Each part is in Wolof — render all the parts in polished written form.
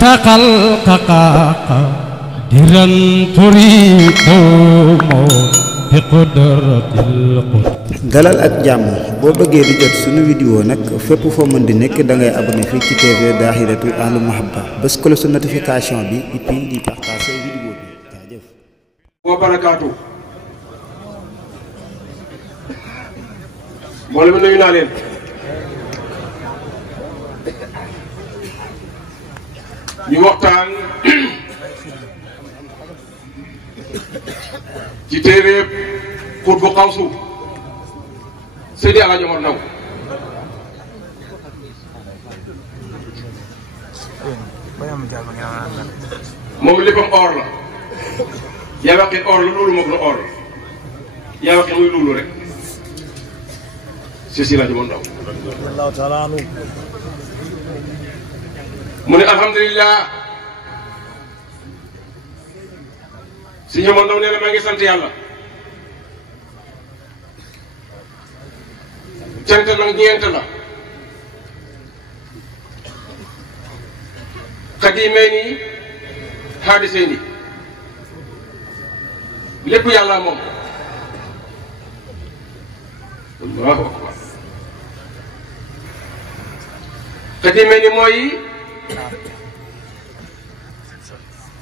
تخلق قادرا تريد بقدرة القدر. dalal ak jàmm boo bëggee di jot suñu vidéo nag fépp foo mën di nekk da ngay abonné fii ci TV Dahiratu Ahlul Mahabba bés ko la sa notification bi et puis di partager vidéo bi jaajëf. wa barakaatu. mboolem mi nuyu naa leen. ñu waxtaan ci téere xut bu xawsu Seydi Alaaji Omar Ndaw moom léppam or la yaa waxee or la loolu moom la or la yaa waxee muy loolu rek Seydi Alaaji Omar Ndaw mu ne alhamdulilah si ñoom Ndaw nee na maa ngi sant yàlla cant nag ñeent la xadimee ni xaadisee ni lépp yàlla moom allahu akbar xadimee ni mooy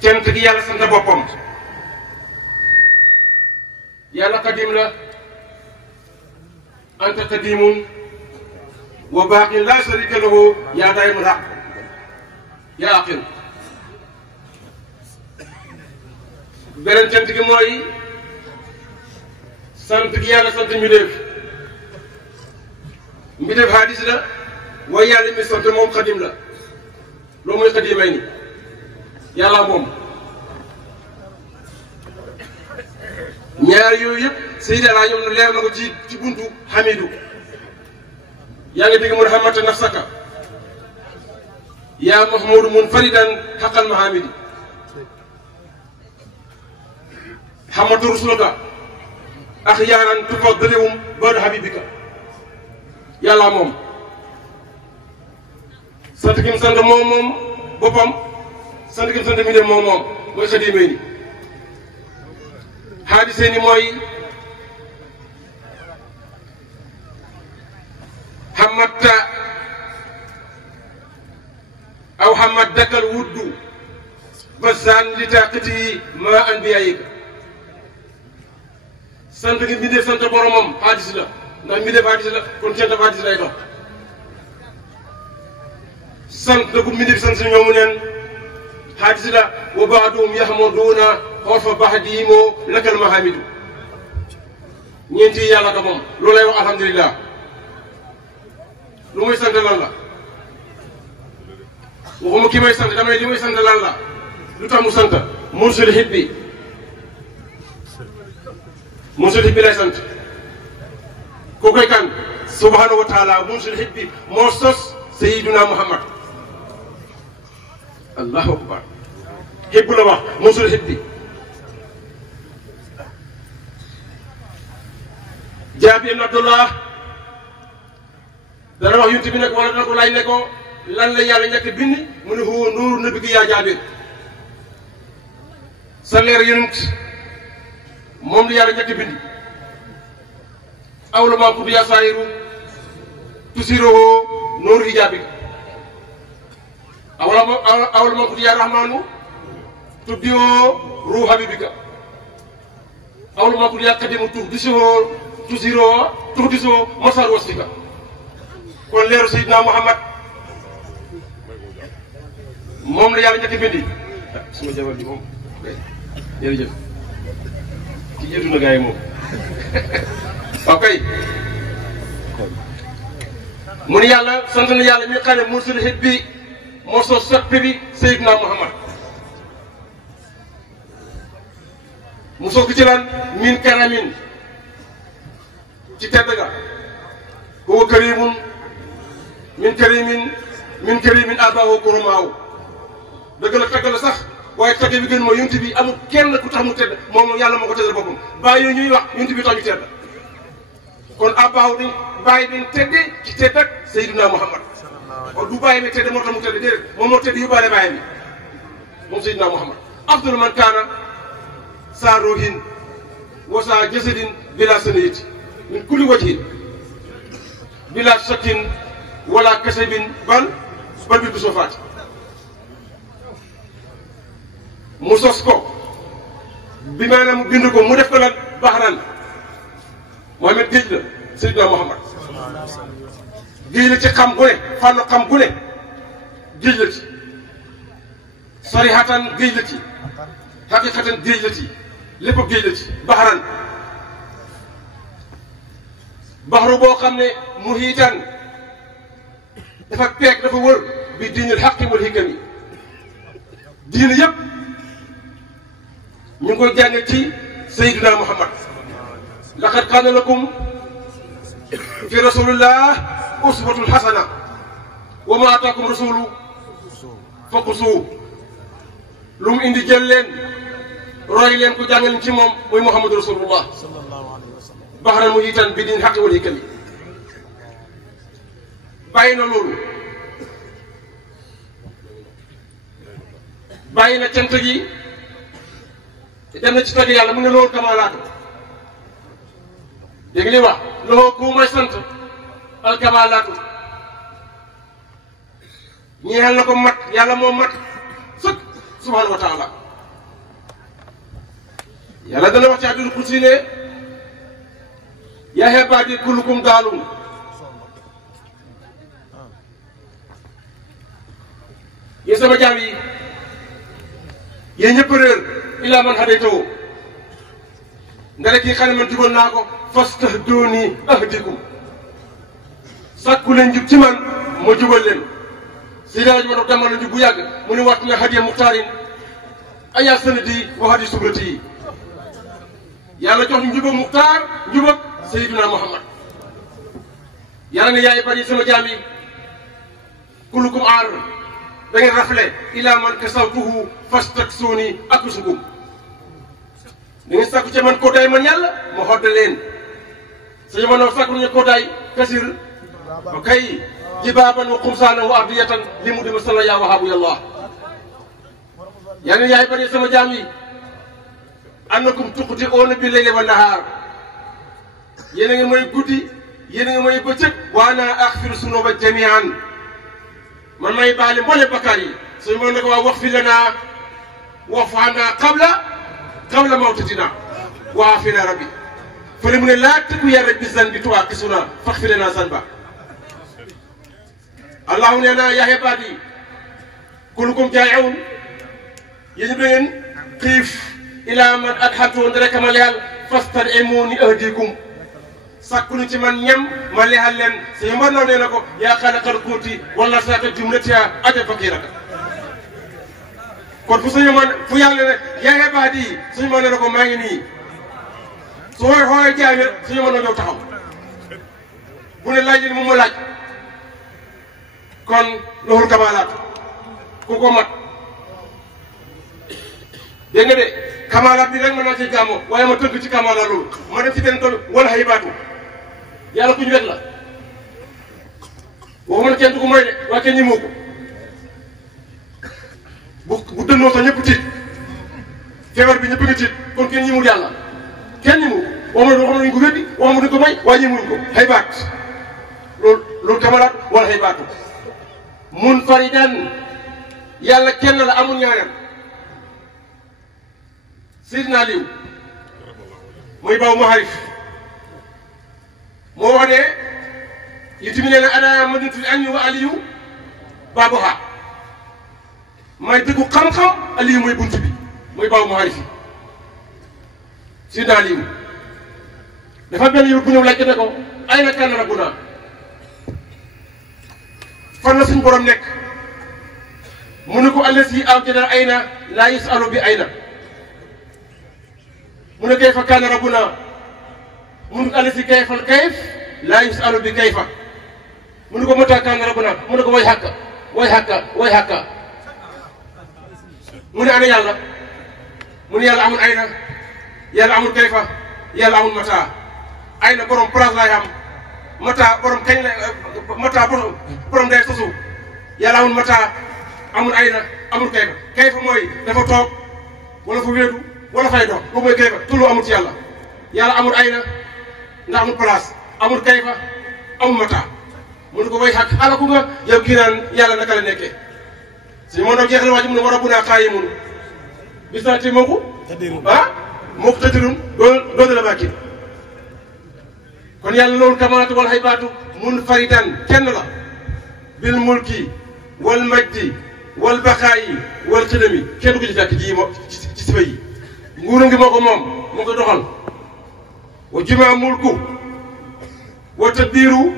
cant gi yàlla sant boppam yàlla xadim la anta xadimun wa baaqin laa sharika lahu yaa daayimul haq yaa aqil beneen cant gi mooy sant gi yàlla sant mbindéef mbindéef hadis la waaye yàlla mi sant moom xadim la loolu mooy xadimay ni yàlla moom ñaar yooyu yëpp Seydi Alaaji ñoom leer na ko ci buntu Hamidu yaa ngi dégg mu ne xamata nafsaka yaa Mahmudu munfaridan xaqal mahamidi xamatu rusulaka axyaaran tufaddilhum ba'da habibika yàlla moom sant gi mu sant moom boppam sant gi mu sant mi dem moom mooy xadimee ni xaadisee ni mooy xamatta aw xamat dakal wuddu basaan li taqati ma anbiyaayika sant gi mbindeef sant boromam xaadis la ndax mbindeef xaadis la kon cent xaadis lay dox sant na ku mbindeef sant si ñoomu neen xaadis la wa baaduhum yaxmaduuna xorfa baxdihimoo lakal mahamidu ñeenti yàlla ka moom loolu lay wax alhamdulilah lu muy sant lan la waxuma ki may sant damay li muy sant lan la lu tax mu sant mursul hibbi lay sant koo koy kan subhanahu wa taala mursul hibbi moo sos sayiduna muhammad allahu akbar hibbu la wax mursul hibbi Jaabir ibn Abdullah dana wax yunti bi nag wala dana ko laaj ne ko lan la yàlla njëkk bind mu ne huwa nuuru nabi gi yaa Jaabir sa leer yonent moom la yàlla njëkk bind awla maa kutu yaa saayiru tusiroho nooru hijaabi awla maa kutu yaa rahmaanu tuddioo ruuhu habibika awla maa kutu yaa qadimu tuhdisoo masar wasfika kon leeru Seydina Muhammad moom la yàlla njëkk bindi suma jabar ji moom jërëjëf ki jiitu na gars yi moom ok mu ni yàlla sant na yàlla mi nga xam ne mursul hibbi moo sos soppe bi Seydina Muhammad mu sos ko ci lan min karamin ci tedd ga huwa karimun min karimin abaahu kurumaahu dëgg la tagg la sax waaye tagg bi gën mooy yonent bi amul kenn ku tax mu tedd moom yàlla moo ko teddal boppam bàyyi yooyu ñuy wax yonent bi tax ñu tedd kon abaahu dañ bàyyi dañ tedde ci tedd ak Seydina Muhammad kon du bàyyi bi tedd moo tax mu tedd déedéet moom moo tedd yóbbaale bàyyi bi moom Seydina Muhammad afdalu man kaana saa ruuhin wa saa jasadin bila saniyati min kulli wajhin bila shakkin wala kasabin bal bi du sofaati mu sos ko bi maanaam mu bind ko mu def ko lan baxaran Mohamed géej la Seydina Muhammad géej la ci xam gu ne fànn xam gu ne géej la ci sarihatan géej la ci haqiqatan géej la ci lépp géej la ci baxaran baxaru boo xam ne muhiitan dafa peeg dafa wër bi diinil xaqi wal hikam yi diine yëpp ñu ngi koy jàng ci Seydina Muhammad laqad kaana lakum fi rasulillah uswatun xasana wa ma ataakum rasulu faqusuuhu lu mu indi jël leen roy leen ko jàngal ci moom mooy Muhammadu rasulullah baxaran muhiitan bi diinil xaqi wal hikam yi bàyyi na loolu bàyyi na cant gi dem na ci tagg yàlla mu ne loolu kamalaatu dégg li wax loolu ku may sant al kamalaatu ñeexal na ko mat yàlla moo mat sëkk subhanahu wa taala yàlla dana wax ci hadiisul qudsi ne yaa ibaadi kullukum daalun yéen sama jaam yi yéen ñëpp réer ilaa man hadaytahu nga ne kii xam ne man jubal naa ko fastahdooni ahdikum sàkku leen njub ci man ma jubal leen si daaj ma dox demal na njub bu yàgg mu ne waxtu ne hadiya muxtaarin ayaa sanadi wa hadi subrati yi yàlla jox ñu njubag muxtaar njubag Seydina Muhammad yàlla ne yaay bari sama jaam yi kullukum aar da ngeen rafle ila man kasawtuhu fastaksuuni aksukum da ngeen sàkku ci man koodaay man yàlla ma xodd leen suñu mënoo sàkku nañu koodaay kasir ba kay jibaaban wa xumsaanan wa ardiyatan li mu dima sala yaa wahaabu yàlla yaa ne yaay bari sama jaam yi annakum tuxti'uuna bi layli wa nahaar yéen a ngi may guddi yéen a ngi may bëccëg wa ana axfiru sunuba jamian man may baale mboole bakkaar yi suñu mën na ko waa wax fi lanaa wafaanaa qabla mawtatinaa wa aafina rabbi fële mu ne laa tëkku yaa rabbi zanbi tuwaaqisunaa faghfir lanaa zanba allahu nee naa yaa ibaadi kullukum jaa'i'uun yéen da ngeen xiif ilaa man adxaltuhu ndere ma leyal fastad'imuuni ahdikum sàkkunu ci man ñam ma lexal leen suñu mbar naw nee na ko yaa xalaqal kuuti wala saaka jumlatiha aja fakiraka kon fu suñu man fu yàlla ne yaa ibaadi suñu mën nee na ko maa ngi nii su wooy xooy jaame suñu mën na ñëw taxaw bu ne laaj leen moom ma laaj kon loxul kamalaat ku ko mat dégg nga de kamalaat bi rek mën naa ci jàmmoo waaye ma tënk ci kamalaat loolu ma dem ci benn tool wala haybaatu yàlla ku ñu wet la waxuma ne kenn du ko mooy de waaye kenn ñi moo ko bu dënnoo sax ñëpp tiit feebar bi ñëpp nga tiit kon kenn ñi mul yàlla kenn ñi mu ko waxuma ne ko weddi waxuma ne ko may waaye ñi muñ ko haybaat loolu kamalaat wala haybaatu munfaridan yàlla kenn la amul ñaareel Seydina Aliou mooy baaw maharif moo wax ne yitimi nee na ana madinatul ilmi wa Aliou baabuha may dëggu xam-xam Aliou mooy bunt bi mooy baaw maharif yi Seydina Aliou dafa benn yow bu ñëw laajte ne ko ay na kan rabbuna fan la suñ borom nekk mu ne ko allasi awjada ayna laa yusalu bi ayna mu ne kayfa kaana rabbuna mu ne ko allasi kayfal kayf laa yusalu bi kayfa mu ne ko mata kaana rabbuna mu ne ko way hakka way hakka way hakka mu ne ana yàlla mu ne yàlla amul ayna yàlla amul kayfa yàlla amul mata ayna borom place laay am mata borom kañ la mata borom day sosu yàlla amul mata amul ayna amul kayfa kayfa mooy dafa toog wala fa wéetu wala fay dox boobu mooy kayfa tullu amul ci yàlla yàlla amul ay na ndax amul place amul kayfa amul mata mu ne ko way xàq alaku nga yow kii naan yàlla naka la nekkee suñu moo doon jeexal waa ji mu ne war a bu naa qaayimun bis naa te moo ko moo ko tëddirun doon la bàkki kon yàlla loolu kamaatu wal haybaatu munfaridan kenn la bil mulki wal majdi wal baqaayi wal xidami kenn du ko ci fekk ji moo ci siba yi nguuram gi moo ko moom moo koy doxal wa jumaa mulku wa tadbiiru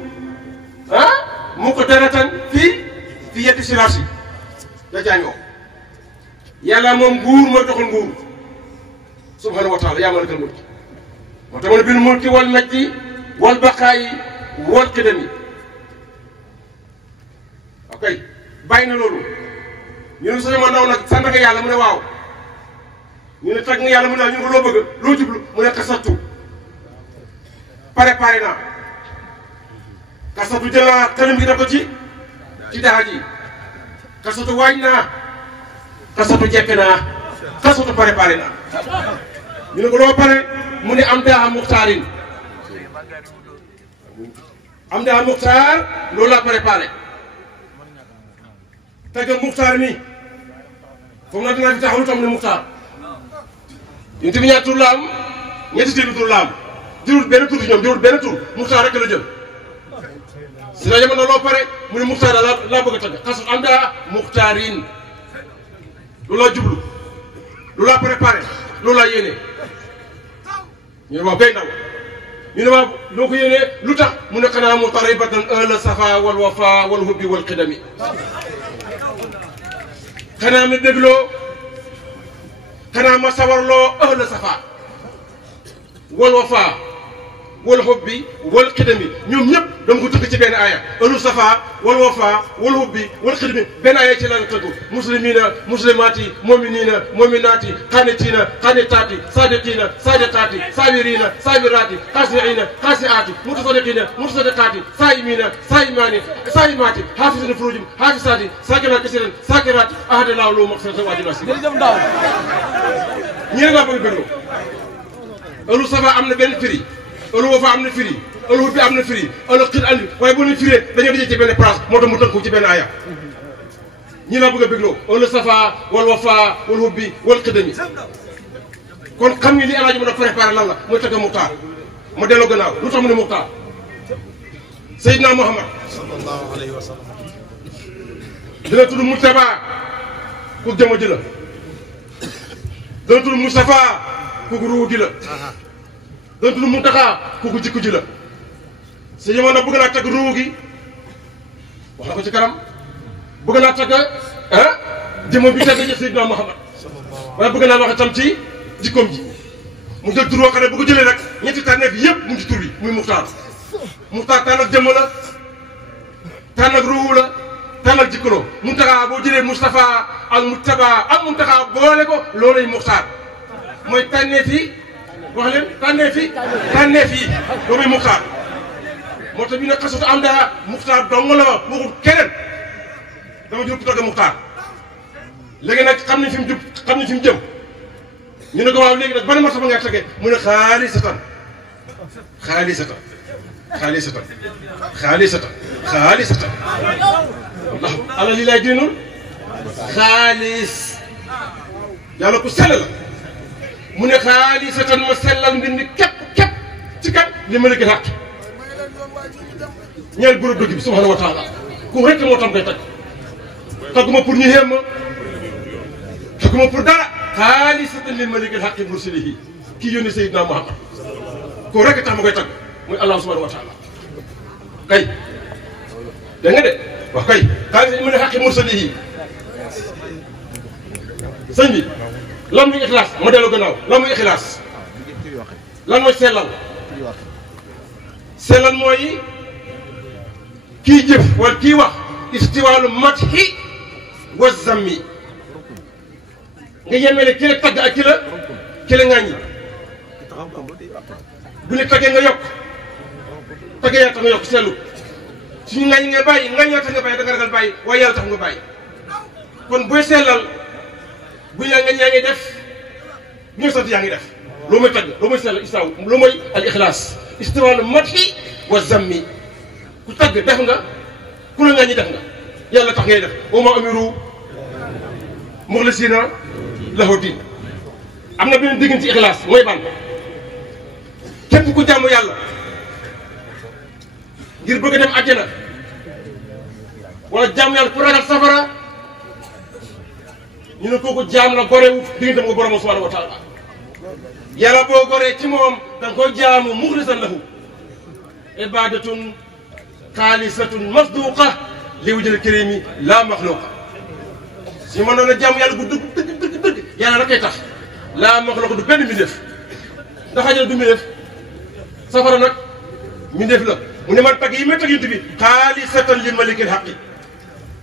mu ko daratan fii yetti siraasi da jàngoo yàlla moom nguur mooy doxal nguur subhanahu wa taala yaa malikal mulki moo tax ma ne bil mulki wal majdi wal baqaayi wal xidami ok bàyyi na loolu ñu ne sëñ ma ndaw nag sant nga yàlla mu ne waaw ñu ne tag nga yàlla mu ne ñu ne ko loo bëgg loo jublu mu ne kasatu préparé naa kasatu jël naa tënum gi def ko ci daxa ji kasatu waaj naa kasatu jekk naa kasatu préparé naa ñu ne ko loo pare mu ne am daa muxtaarin am daa muxtaar loolu laa préparé tagga muxtaar mi foog naa dinaa fi taxaw lu tam ne muxtaar ñun tamit ñaar tur la am ñetti téeméer tur la am jërul benn tur ci ñoom jërul benn tur muxtaar rek la jël si la jamono loo pare mu ne muxtaar laa bëgg a tagg xasu am daa muxtaarin loolu laa jublu loolu laa préparé loolu laa yéene ñu ne waaw kay ndaw ñu ne waaw loo ko yéenee lu tax mu ne xanaa mu taribatan ahla safa wal wafa wal hubbi wal xidami xanaa ma bégloo xanaa ma sawarloo ahla safa wal wafa wal hubbi wal xidami ñoom ñëpp dama ko tëgg ci benn aaya ahlu safa wal wafa wal hubbi wal xidami benn aaya ci la tëgg muslimina muslimaati muminina muminaati xaanitina xaanitaati sadiqina sadiqaati sabirina sabiraati xaasiina xaasiaati mutasadiqina mutasadiqaati saayimina saayimaani saayimaati xaafisina furujum xaafisaati saakiraat kasiran saakiraati ahadallahu lahu maxfiratan wa ajran jërëjëf ndaw ñi nga bëgg bëgg ahlu safa am na benn firi ahlu wafa am na firi ahlu hubbi am na firi ahlu xid andi waaye bu ñu firee dañoo dajee ci benn place moo tax mu tënku ci benn aya ñi laa bëgg a bégloo ahlu safa wal wafa wal hubbi wal xidami kon xam ni li El Hadj mën a préparé lan la mooy tagga muxtaar ma delloo gannaaw lu tax mu ne muxtaar Seydina Muhammad sallallahu alayhi wa sallam dina tudd Mujtaba ku jëmm ji la dina tudd Mustafa ku ruu gi la dina tudd Muntaxa ku jikku ji la si jamono bëgg naa tagg ruu gi wax na ko ci kanam bëgg naa tagg jëmm bi tagg ci Seydina Muhammad waaye bëgg naa wax itam ci jikkoom ji mu jël tur woo xam ne bu ko jëlee rek ñetti tànneef yëpp mu ngi ci tur bi muy muxtaar muxtaar tànn ak jëmm la tànn ak ruuhu la tànn ak jikkoloo Muntaxa boo jëlee Mustafa ak Mujtaba ak Muntaxa boole ko loolay muxtaar mooy tànneef yi wax leen tànneef yi loolu muy muxtaar moo tax bi ne xasatu am daa muxtaar dong la waxul keneen dama jël ku tagg muxtaar léegi nag xam nañ fi mu jub xam nañ fi mu jëm ñu ne ko waaw léegi nag ban martaba ngay tagge mu ne xaalisatan xaalisatan xaalisatan xaalisatan xaalisatan ndax ala li laay génnoon xaalis yàlla ku sell la mu ne xaalisatan ma sellal mbir mi képp ci kat li ma la gën a ñeel groupe dëgg bi subhanahu wa taala ku rekk moo tam koy tagg tagguma pour ñu yéem ma tagguma pour dara xaalisatan lil malikil haqqi mursalihi kii yónni Seydina Muhammad ko rekk tax ma koy tagg muy Allah subhanahu wa taala kay dégg nga de wax kay xaalisatan lil malikil haqqi mursalihi sëñ bi lan muy ixlaas ma dellu gannaaw lan muy ixlaas lan mooy sellal mooy kii jëf wala kii wax istiwaalu madhi wa zammi nga yemele ki la tagg ak ki la ŋàññi bu ne taggee nga yokk taggee yaa tax nga yokk seetlu suñu ŋàññi nga bàyyi ŋàññi yaa tax nga bàyyi da nga ragal bàyyi waaye yàlla tax nga bàyyi kon booy sellal bu yaa ngi def bu ñu sant yaa ngi def loo mooy tagg loo mooy sellal istaaw loo mooy al ixlaas istiwaalu madhi wa zammi ku tagg def nga ku la nga ñi def nga yàlla tax ngay def wa maa umiru muxlisiina lahu diin am na beneen diggante ci ixlaas mooy ban képp ku jàmm yàlla ngir bëgg a dem àjjana wala jàmm yàlla pour ragal safara ñu ne kooku jaam la gorewut diggante mu borom subhanahu wa taala yàlla boo goree ci moom da nga koy jaamu muxlisan lahu ibadatun xaalisatun masduqa li wajhil karimi la maxluqa si ma noon a jaamu yàlla bu dëgg yàlla la koy tax la maxluqa du benn mbindeef ndax àjjana du mbindeef safara nag mbindeef la mu ne man tagg yi may tagg yonent bi xaalisatan li malikil xaqi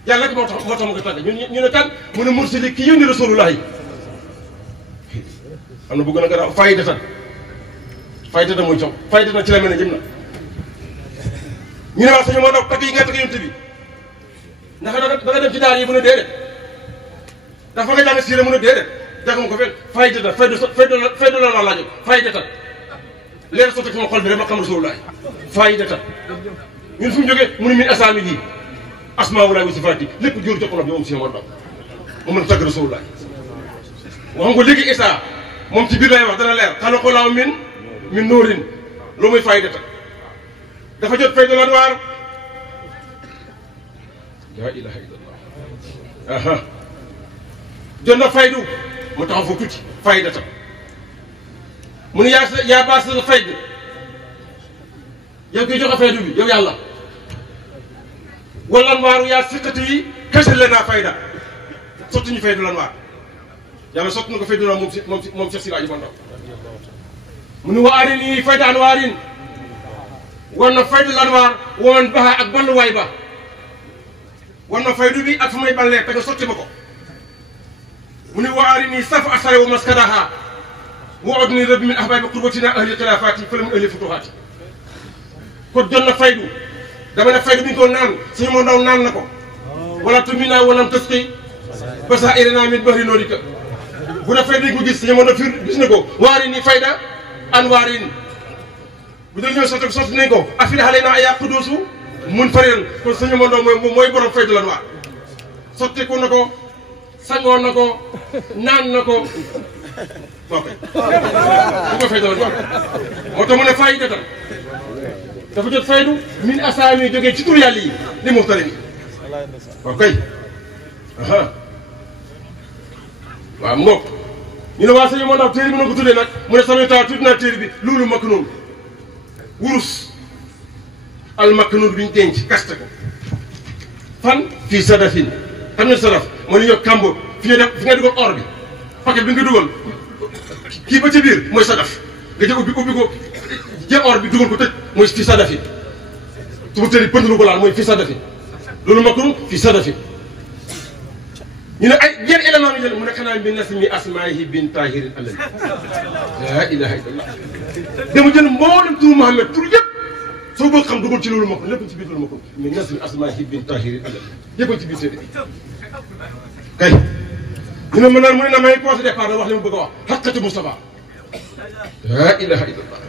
yàlla rek moo tax ma ko tàgg ñu ne kan mu ne mursili ki yónni rasulullah yi am na bëgg na nga fayda muy coow fayda ci la mel ne jëm na ñu ne waa sañu moo daw tagg yi nga tagg yonent bi ndax da nga dem ci daara yi mu ne déedéet dafa nga jàng siira mu ne déedéet jànguma ko fayda la laajo fayda leer sotti sama xol bi rek ma xam rasulullah fayda ñun fu mu jógee mu ne min asaami yi asmaa walaay wa sifaati lépp jóor jox ko bi moom si war daw moom la tagg rasulullah wax nga léegi Isaa moom ci biir lay wax dana leer xana ko laaw min nóorin loo muy faydata dafa jot fayda la waar laa ilaha illallah aha jot na faydu mu taxaw foofu tuuti faydata mu ne yaa baas la fayd yow koy joxe faydu bi yow yàlla wala waaru yaa siqati yi kese la naa fayda sotti ñu faydu lan waar yàlla sotti na ko faydu lan moom Cheikh Siraaji Bondaw mu ne wa arini fayda an waarin war na faydu lan waar woon baxa ak balluwaay ba war na faydu bi ak fu may ballee te nga sotti ma ko mu ne wa arini saf asare wa maskadaha wa odni rabbi min ahbaabi qurbatina ahli xilaafaati fa lam ahli futuhaati kon jot na faydu dama ne faydu bi ñu ko naan suñu moo ndaw naan na ko wala tumina wanam tasqi basa irina min bahri noorika bu na faydu yi ko gis suñu moo ndaw fir gis na ko waari ni fayda an waari ni bu dee ñëw sotti nañ ko affaire xale naa ayaa xudoosu mun fareel kon suñu moo ndaw mooy borom faydu lan waar sotteeku na ko sangoon na ko naan na ko ok bu ko faydu lan waar moo tax mu ne fayda tam dafa jot faydu min asaami jógee ci tur yàlla yi li muxtarim ok aha waaw ngoog ñu ne waa sëñ moo ndaw téere bi na ko tuddee nag mu ne sama taw tudd naa téere bi loolu maknuun wurus al maknuun bi ñu denc kaste ko fan fii sadafin xam ne sadaf moo li ñoo kambo fi nga dugal or bi paquet bi nga dugal kii ba ci biir mooy sadaf nga jël ubbi ko jël or bi dugal ko tëj mooy fii sadafi tuba tëri pënd ko laal mooy fii sadafi loolu makrum fii sadafi ñu ne ay yenn élément mi jël mu ne xanaa bi nasmi asmaahi bin tahirin alladi laa ilaha illallah dama jël mboolem turu Muhammad tur yëpp soo bëgg xam dugal ci loolu makrum lépp ci biir loolu makrum min nasmi asmaahi bin tahirin alladi yëpp ci biir séedé kay ñu ne mën naan mu ne na may posé départ da wax li mu bëgg a wax xaqati Moustapha laa ilaha illallah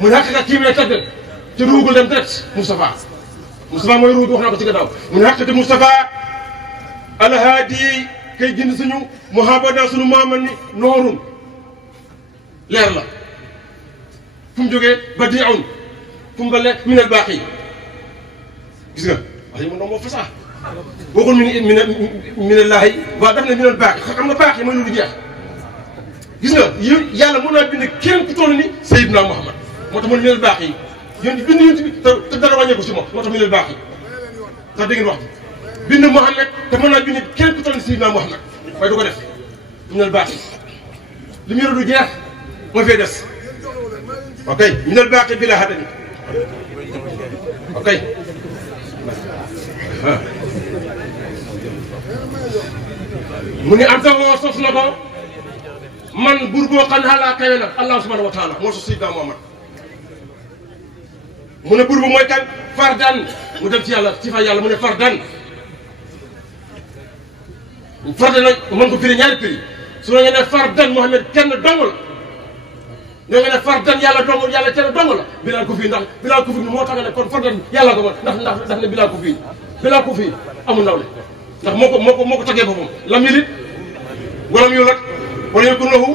mu ne xaqiqa kii may tagg te ruugul dem direct Moustapha mooy ruugi wax naa ko ci gannaaw mu ne xaqati Moustapha alhaadi kay gindi suñu muhabada suñu Muhammad ni noorun leer la fu mu jógee badiun fu mu bale min al baaqi gis nga wax yi mu doon moo fa sax waxul minallaahi waaw daf ne min al baaqi xam nga baaqi mooy lu du jeex gis nga yàlla mën naa bind kenn ku toll ni Seydina Muhammad moo tax mu ne minal baax yi bind yonent bi te dara wàññeeku si moom moo tax minal baax yi sax dégg ngeen wax bind Muhammad te mën naa bind kenn ku toll ni Seydina Muhammad waaye du ko def minal baax yi li mu yore du jeex moo fay des ok minal baax yi bi la xadani ok mu ne am ta woo sos na ko man buur boo xam ne xaalaa kawe na allah subhanahu wa taala moo sos Seydina Muhammad mu ne buur bu mooy kan fardan mu dem ci yàlla ci fa yàlla mu ne fardan farde nag mën ko firi ñaari prix su la nga ne fardan Muhammad kenn dong la ñoo nga ne fardan yàlla dong yàlla kenn dong la bilaa ko fii ndax bilaa ko fii moo tax ne kon fardan yàlla ko mën ndax ne bilaa ko fii amul nawle ndax moo ko tagee boppam lam yulit walam yulad walam yakun lahu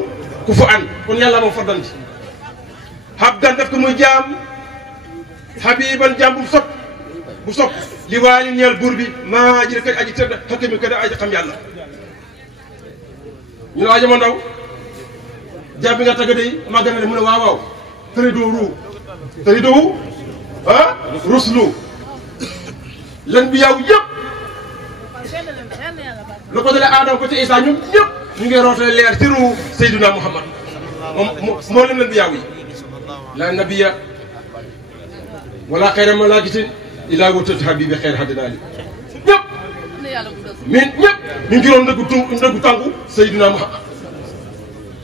kufuwan kon yàlla moom fardan ci habdan def ko muy jaam habiban jaam bu sopp li waali ñeel buur bi maa ji kay aji tëdd xakami kay aji xam yàlla ñu ne waa jama ndaw jaam bi nga tagg day maa gën a ne mu ne waaw tëri doo ruslu lan bi yow yëpp lu ko dalee Aadama ko ci Isaa ñoom ñëpp ñu ngi rootale leer ci ruu Seydina Muhammad moo leen bi yaw yi la nabiya wala xayra malaakitin illaa wutati habibi xeer haddinaali ñëpp ñëpp ñu ngi roon ndëggu tànku Seydina Muhammad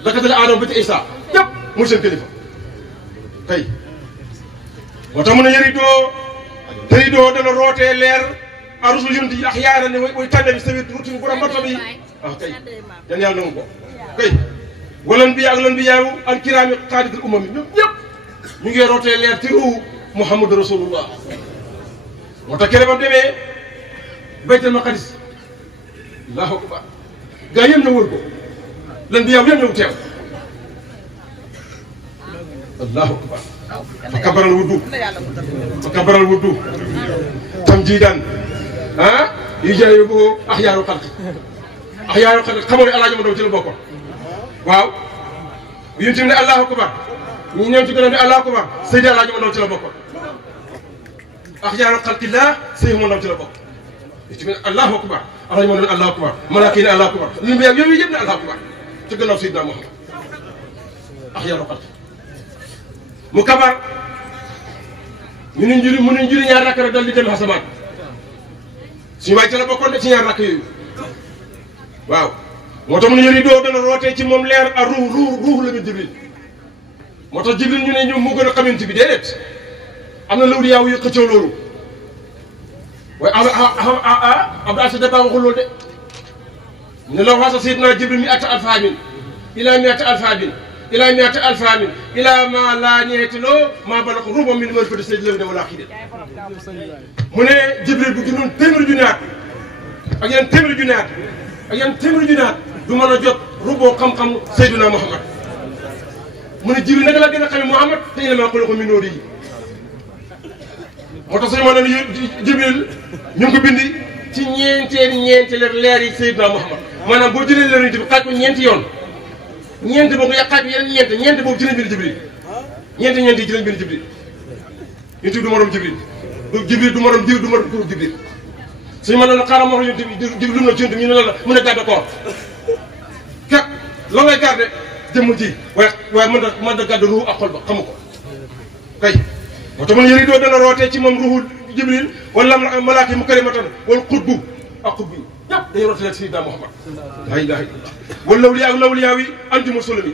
la ko dalee Aadama ba ci Isaa ñëpp mooy seen kilifa tey moo tax mu ne tey doo dana rootee leer a rusul yonent yi ak yaara ne way tànne bi sawit rutin borom martaba yi kay yan yàlla nangu ko kay walan bi ak lan bi yaawu al kiraami xaaditul umam yi ñoom ñëpp ñu ngi rootee leer ci ruu Muhammadu Rasulullah moo tax kere ba demee baytul maqdis allahu akbar gaa yëm na wër ko lan bi yaawu yëm ñëw teew allahu akbar fa kabaral wuddu tam jiidaan yu jaay bu axyaaru xalq xamoo ne alaaji ma daw ci la bokkoon waaw yéen tamit ne allahu akbar ñi ñëw ci gën a ne allahu akbar Seydi alaaji ma daw ci la bokkoon axyaaru xalq laa Seydi ma daw ci la bokk yéen tamit ne allahu akbar alaaji ma daw ne allahu akbar malaaka yi ne allahu akbar li mu yàgg yooyu yëpp ne allahu akbar ci gannaaw Seydina Muhammad axyaaru xalq mu kabar mu ne njuri ñaar rakk rek dal di dem asamaan suñu waay ci la bokkoon de ci ñaar rakk yooyu waaw moo tax mu ne yëri doo dana rootee ci moom leer a ruux la ñu Jibril moo tax Jibril ñu ne ñoom moo gën a xamante bi déedéet am na lawdi yaaw yu xëccoo loolu waaye Abdou Aziz Dabakh waxul loolu de ne la waasa Seydina Jibril mi atta alfaamin ilaa mi atta alfaamin ilaa mi atta alfaamin ilaa ma laa ñeetiloo maa bala ko ruubam min mën fëdi sëy lëwi ne wala xidét mu ne Jibril bu junoon téeméeri junni at ak yeneen téeméeri junni at ak yeneen téeméeri junni at du mën a jot ruboo xam-xam Seydina Muhammad mu ne Jibril naka la gën a xamee Muhammad te ñu ne maa ko min noori yi moo tax suñu moo ne Jibril ñu ngi ko bindi ci ñeenti leer yi Seydina Muhammad maanaam boo jëlee leer yi bi xaaj ko ñeenti yoon ñeenti boobu yàqaat bi yeneen ñeenti boobu ci lañ bind Jibril ñeenti yi ci lañ bind Jibril ñu tudd du morom Jibril du morom diw du morom Jibril suñu mën na xaaral ma wax Jibril lu mu la ci ñu ne la mu ne garde corps kat loo ngay garde jëmm ji waaye mën na garde ruux ak xol ba xamu ko kay moo tax man yëri doo dana rootee ci moom ruuxu Jibril wala malaaka yi mu karimatan wala xutbu ak xutbu yi ñëpp dañuy rootee leen Seydina Muhammad laa ilaaha illallaah wala lawliyaa ak lawliyaa yi antum sulami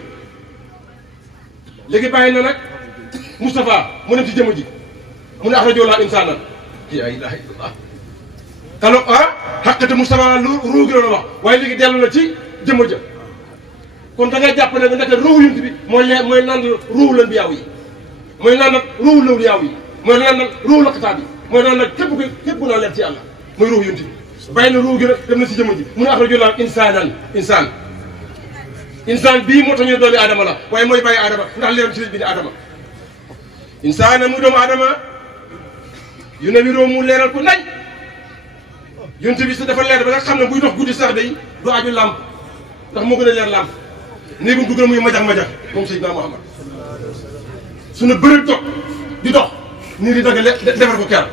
léegi bàyyi na nag Moustapha mu ne ci jëmm ji mu ne axrajoo laa insaanan laa ilaaha illallaah talo xaqate Moustapha ruu gi doon wax waaye léegi dellu na ci jëmm ja kon da ngay jàpp ne nga nekk ruuxu yunt bi mooy naan ruuxu lan bi yaaw yi mooy naan nag ruuxu lawli yaaw yi mooy naan nag ruuxu laqataat yi mooy naan nag képp ku naan leer ci yàlla mooy ruuxu yunt bi bàyyi na ruuxu gi nag dem na si jëmm ji mu ne axrajoo laa insaan bii moo tax ñu doomi Adama la waaye mooy bàyyi Adama ndax leeram ci lañ bind Adama insaan muy doomu Adama yu ne wiroo mu leeral ko nañ yunt bi si dafa leer ba nga xam ne buy dox guddi sax day du aju làmp ndax moo gën a leer làmp nii bu dugg na muy majax moom Seydina Muhammad su ne bëri dox di dox nii di dagg defar ko ker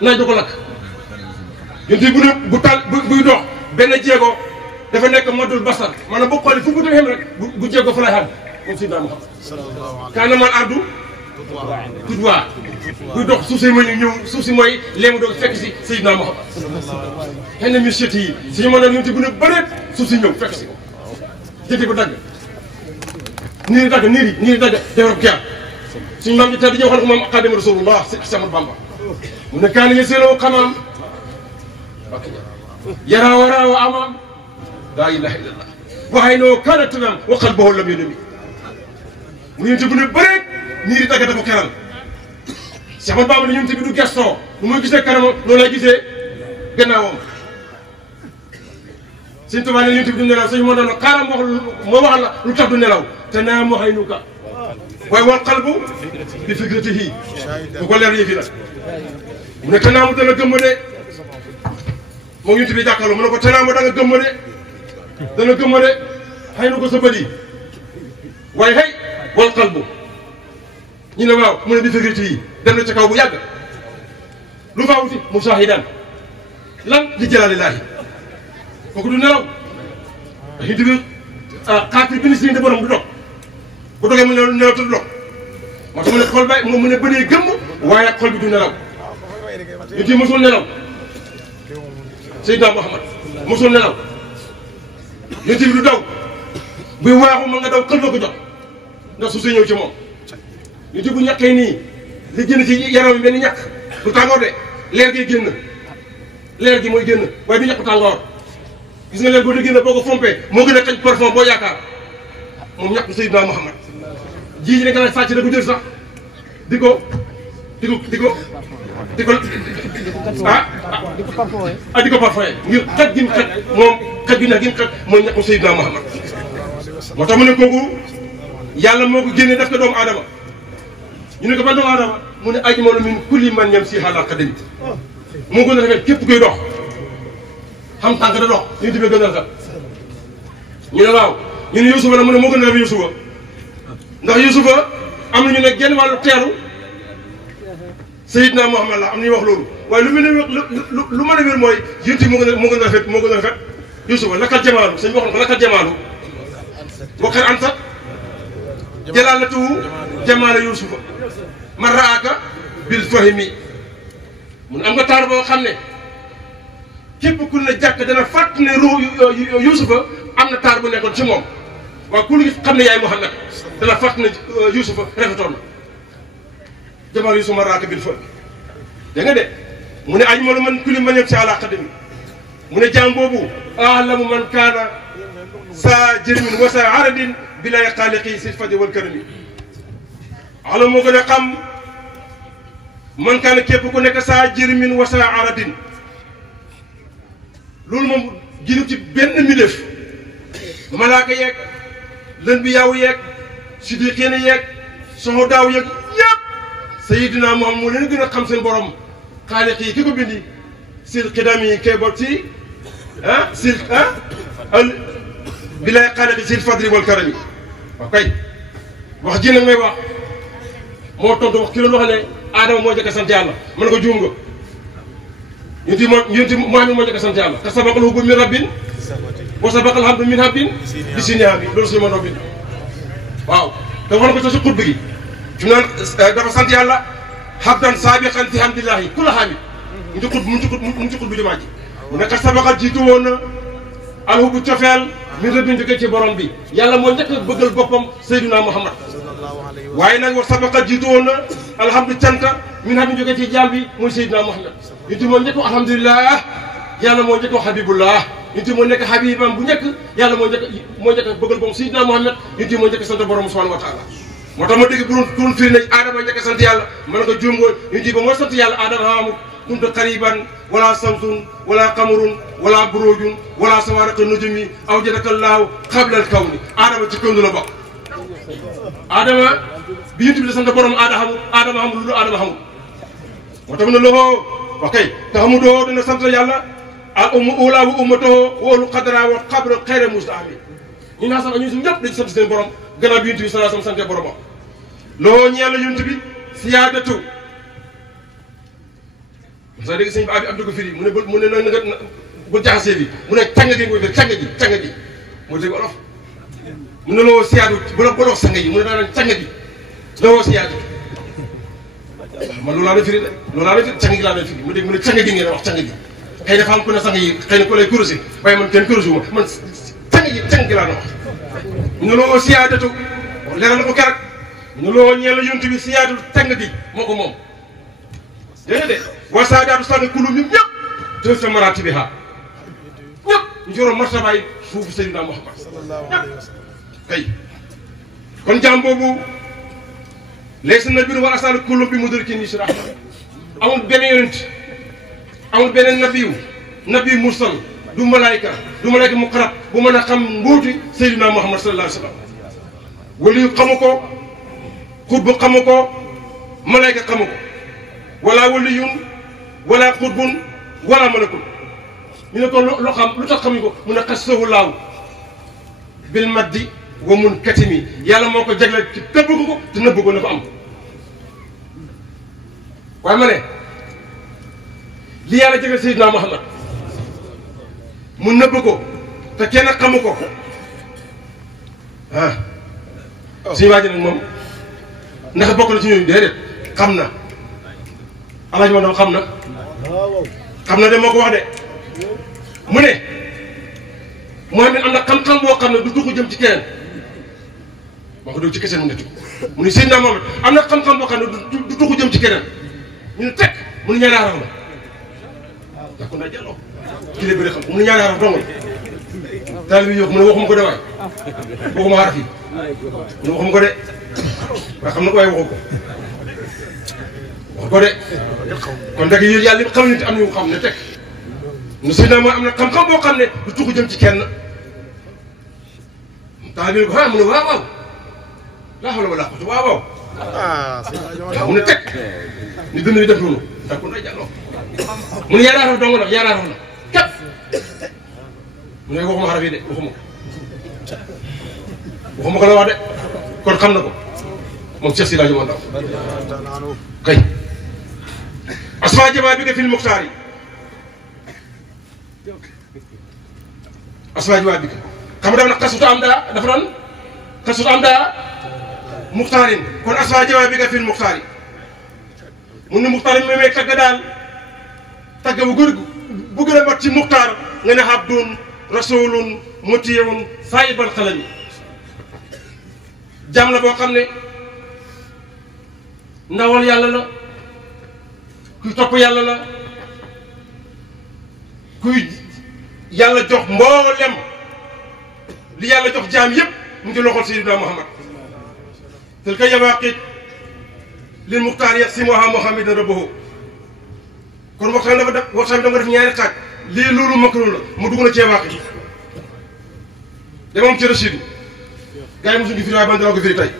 naaj da ko lakk yunt bi bu buy dox benn jéego dafa nekk madul basar maanaam boo xoolee fu mu dem rek bu jéego fa lay xam moom Seydina Muhammad kaana man ardu tudwaa buy dox suuf si mooy ñëw suuf si mooy léegi doog fekk si Seydina Muhammad xëy na musiété yi suñu mën a ñun ci bu ne bëreet suuf si ñëw fekk si ko jëti ba dagg niir yi dagg defar keer suñu maam ji tey dañuy wax ne ko moom Xaadimu Rasulullah si Ahmadu Bamba mu ne kaana yasiiru xamaam yaraa waraa wa amaam laa ilaha illallah waxay noo kaana tanam wa qalbuhu lam yanami mu yonent bu ne bëreet niir yi tàggate ko keral Cheikh Ahmadou Bamba ne yonent bi du gestoo nu muy gisee kanamam noonu lay gisee gannaawam Sëñ Tuubaa ne yonent bi du nelaw sëñ moo doon xaaral moo waxal la lu tax du nelaw te naa mu xëy nu ka waaye wal qalbu bi fikratihi bu ko leer yëfi la mu ne te naa mu dana gëmm de moom yonent bi jàkkaarloo mu ne ko te naa mu danga gëmm de dana gëmm de xëy na ko sa bët yi waaye xëy wal qalbu ñu ne waaw mu ne bi fikratihi dem na ci kaw bu yàgg lu faa wuti musaahidan lan li jalaalillaahi kooku du nelaw dañuy déglu xaatir bi ni si borom du dog bu dogee mu nelaw te du dog moo tax mu ne xol bay mu ne bënee gëmm waaye ak xol bi du nelaw nit yi mosul nelaw Seydina Muhammad mosul nelaw nit yi du daw buy waaxu ma nga daw xel la ko jox ndax su see ñëw ci moom nit yi bu ñàkkee nii li génn ci yaram yi benn ñàkk du tàngoor de leer gi génn leer gi mooy génn waaye du ñàkk tàngoor gis nga leen boo di génn boo ko fompee moo gën a xañ parfum boo yaakaar moom ñàkk Seydina Muhammad ji ji ne nga sàcc da ko jël sax di ko di ko parfum ngir xaj gi mu xaj moom xaj gi nag gi mu xaj mooy ñàkk Seydina Muhammad moo tax mu ne kooku yàlla moo ko génnee def ko doomu aadama ñu ne ko ba doomu aadama mu ne ajmalu min kulli man yam si xaala qadami moo gën a rafet képp kuy dox xam tànk da dox ñu tibee gën a rafet ñu ne waaw ñu ne Yuusufa la mu ne moo gën a rafet Yuusufa ndax Yuusufa am na ñu ne genn wàllu teeru Seydina Muhammad la am na ñuy wax loolu waaye lu mel ne lu mën a wér mooy yénti moo gën a rafet Yuusufa lakal jamaalu sëñ waxoon ko lakal jamaalu waqad anta jalaalatuhu jamaala Yuusufa man raaka bil fahimi mun am nga taar boo xam ne képp ku ne jàkk dana fàtt ne Yuusufa am na taar bu nekkoon ci moom waaye ku ñu xam ne yaay Muhammad dana fàtt ne Yuusufa rafetoon na jamaala Yuusufa man raaka bil fahimi dégg nga de mu ne ajmalu man kulli man yam si ala qadami mu ne jaam boobu ahlamu man kaana saa jërmin wa saa aradin bilay xaaliqi sil fadi wal karami ala moo gën a xam man kaana képp ku nekk saa jërmin wa saa aradin loolu moom ginu ci benn mi def malaaka yeeg lën bi yaaw yeeg sidiqiina yeeg soxo daaw yeeg yëpp sayidina Muhammad moo leen gën a xam seen borom xaaliq yi ki ko bindi sil xidam yi kay bot si sil bilay xaaliqi sil fadri wal karami ok wax ji nag may wax moo tontu wax ki loolu wax ne Adama moo njëkk a sant yàlla mën ko juum nga ñunti Muhammad moo njëkk a sant yàlla te sabaqal hubbu min rabbin wa sabaqal hamdu min habbin bi siniha bi loolu suñu ma nobbi waaw te wax na ko sa si xutba gi fi mu naan dafa sant yàlla habdan saabiqan fi hamdillahi ku la xaamit mu ngi ci xutba jumaa ji mu ne ka sabaqal jiitu woon na alhubbu cofeel min rabbin jóge ci borom bi yàlla moo njëkk a bëggal boppam Seydina Muhammad waaye nag wax sabaqa jiitu woon na alhamdu canta min xam ne jóge ci jaam bi muy Seydina Muhammad ñunti moo njëkk alhamdulilah yàlla moo njëkk habibullah ñunti moo nekk habibam bu njëkk yàlla moo njëkk a bëggal boppam Seydina Muhammad ñunti moo njëkk sant borom subhanahu wa taala moo tax ma dégg buron firi nañ Adama njëkk sant yàlla mën na ko juum nga ñunti ba mooy sant yàlla Adama xamamut kunta qariban wala samsun wala qamarun wala burujun wala sawaraka nujumi aw jadakallaahu qabla al kawni Adama ci kaw la bokk Adama bi ñu tuddee sant borom Adama xamul lu dul Adama xamul moo tax mu ne loxo ok te xamu doo dina sant yàlla al umma ula wa ummatoo woolu xadra wa xabra xayra mustaami ñu naa sax ñu suñu ñëpp dañu sant seen borom gannaaw bi yuntu bi sallallahu alayhi wasallam sante boromam loxo ñeel la yuntu bi siyaadatu sax dégg sëñ bi abi abdu ko firi mu ne na nga bu jaxasee bi mu ne càng gi ngoy firi càng gi moo dégg olof mu ne loo siyaadu bu la boloo sang yi mu ne daa càng gi loo siyaadu man loolu laa doon firi de loolu laa doon firi càng gi laa doon firi mu dégg mu ne càng gi ngeen wax càng gi xëy na fa am ku ne sang yi xëy na ku lay kurusi waaye man kenn kurusi ma man càng gi laa doon wax mu ne loo siyaadatu leeral na ko keroog mu ne loo ñeel yonent bi siyaadu càng gi moo ko moom dégg nga de wa saadaatu sang kulum ñun ñëpp te sa maraati bi xaar ñëpp ñu joroon martabaay foofu Seydina Muhammad kay kon jaam boobu laysa nabiyun wala rasaalun kullun bi mudrikin yusra amul benn yonent amul beneen nabi mursal du malaayka muqarrab bu mën a xam mbuuti Seydina Muhammad sallallahu alayhi wa sallam waliyu xamu ko xutbu xamu ko malaayka xamu ko wala waliyun wala xutbun wala malakun ñu ne ko loo xam lu tax xamuñ ko mun a xassahu laaw bil maddi wa mun katimi yàlla moo ko jagleel ci tëbb ko te nëbb ko na ko am waaye ma ne li yàlla jagleel Seydina Muhammad mu nëbb ko te kenn xamu ko ah suñu waa ji nag moom ndax bokk na ci ñooñu déedéet xam na alaaji ma doon xam na de moo ko wax de mu ne Muhammad am na xam-xam boo xam ne du tuxu jëm ci keneen moo ko dégg ci kese mu ne mu ne Seydina Muhammad am na xam-xam boo xam ne du tuxu jëm ci keneen ñu ne teg mu ne ñaari araf la jàpp naa jàlloo ci la bëri xam mu ne ñaari araf dong la taal bi yokku mu ne waxuma ko de waay waxuma araf yi mu ne waxuma ko de waaye xam na ko waaye waxu ko de kon nag yéen yàlla li xam ne te am na ñu xam ne teg nu Seydina mooy am na xam-xam boo xam ne du tuxu jëm ci kenn taal bi ko mu ne waaw waaw laa xawla wala quwwata waaw waaw mu ne teg ni dënn bi def noonu ndax kon day jàlloo mu ne yaaraaraf dong nag yaaraaraf na képp mu ne waxuma xaraf yi de waxuma ko la wax de kon xam na ko moom Cheikh Sida Ndiou Ndaw kay asmaa jamaa bi nga fil muxtaar yi asmaa jamaa bi xam nga dafa nag xasutu am daa dafa doon xasutu am daa muxtaarin kon asmaa jamaa bi nga fil muxtaar yi mun ne muxtaar yi may tagg daal tagg bu gën a mat ci muxtaar nga ne abdun rasulun mutiyun saayibal xalami jàmm la boo xam ne ndawal yàlla la kuy topp yàlla la kuy yàlla jox mboolem li yàlla jox jaam yépp mu ngi loxol Seydina Muhammad tilka yawaqit lil muxtaar yaqsimuha Muhammadan rabbuhu kon waxtaan bi dama def ñaari xaaj lii loolu makru la mu dugg na cee waaqit dama am ci Rachid gars yi mosuñu ko firi waaye man dama ko firi tey